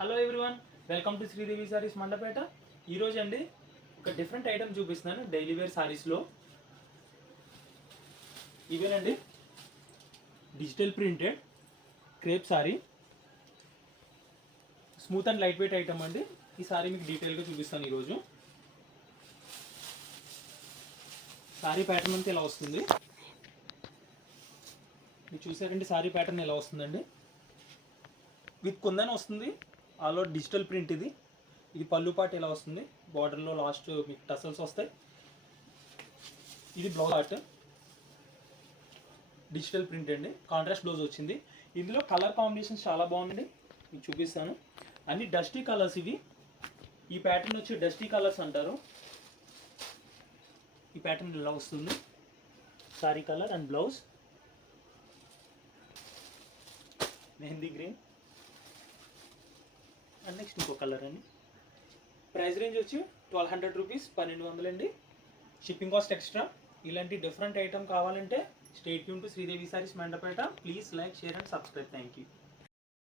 Hello everyone, welcome to Sridevi Sarees Mandapeta. ఈరోజు అండి ఒక డిఫరెంట్ ఐటమ్ చూపిస్తున్నాను డైలీ వేర్ సారీస్లో. ఇవేనండి digital printed crepe sari, smooth and light weight item అండి. ఈ సారీ మీకు డీటెయిల్గా చూపిస్తాను ఈరోజు. సారీ ప్యాటర్న్ అంతా ఇలా వస్తుంది. మీరు చూసారండి సారీ ప్యాటర్న్ ఎలా వస్తుందండి. విత్ కుందన్ వస్తుంది, ఆల్ ఓవర్ డిజిటల్ ప్రింట్. ఇది పళ్ళు పాటు ఇలా వస్తుంది, బార్డర్లో లాస్ట్ మీకు టసల్స్ వస్తాయి. ఇది బ్లౌజ్ పార్ట్, డిజిటల్ ప్రింట్ అండి, కాంట్రాస్ట్ బ్లౌజ్ వచ్చింది. ఇందులో కలర్ కాంబినేషన్స్ చాలా బాగుంది, మీకు చూపిస్తాను. అన్ని డస్టీ కలర్స్ ఇవి. ఈ ప్యాటర్న్ వచ్చి డస్టీ కలర్స్ అంటారు. ఈ ప్యాటర్న్ ఇలా వస్తుంది, sorry colour and blouse mehndi green and next ఇంకో కలర్ అండి. ప్రైస్ రేంజ్ వచ్చి 1200 రూపీస్, 1200 అండి. Shipping cost extra. ఇలాంటి డిఫరెంట్ ఐటమ్ కావాలంటే stay tune to Sridevi Sarees Mandapeta. Please like, share and subscribe. Thank you.